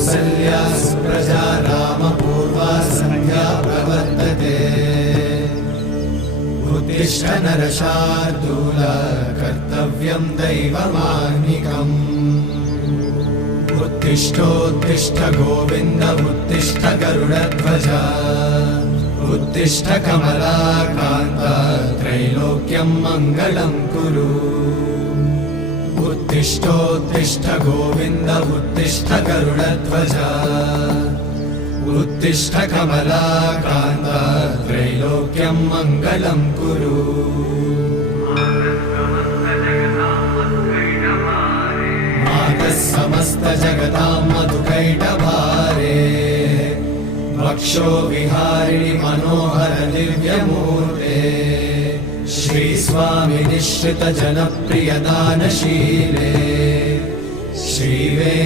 कौसल्या सुप्रजा रामपूर्वा सन्ध्या प्रवर्तते उत्तिष्ठ नरशार्दूल कर्तव्यं दैवमाह्निकम् उत्तिष्ठोत्तिष्ठ गोविन्द उत्तिष्ठ गरुडध्वज उत्तिष्ठ कमलाकान्त त्रैलोक्यं मङ्गलं कुरु उत्तिष्ठोत्तिष्ठ गोविन्द उत्तिष्ठ गरुडध्वज उत्तिष्ठ कमलाकान्त त्रैलोक्यं मङ्गलं कुरु मातः समस्त जगतां मधुकैटभारे वक्षो विहारिणि मनोहर दिव्यमूर्ते श्रीस्वामि निश्रित जनप्रिय दानशीले श्रीवे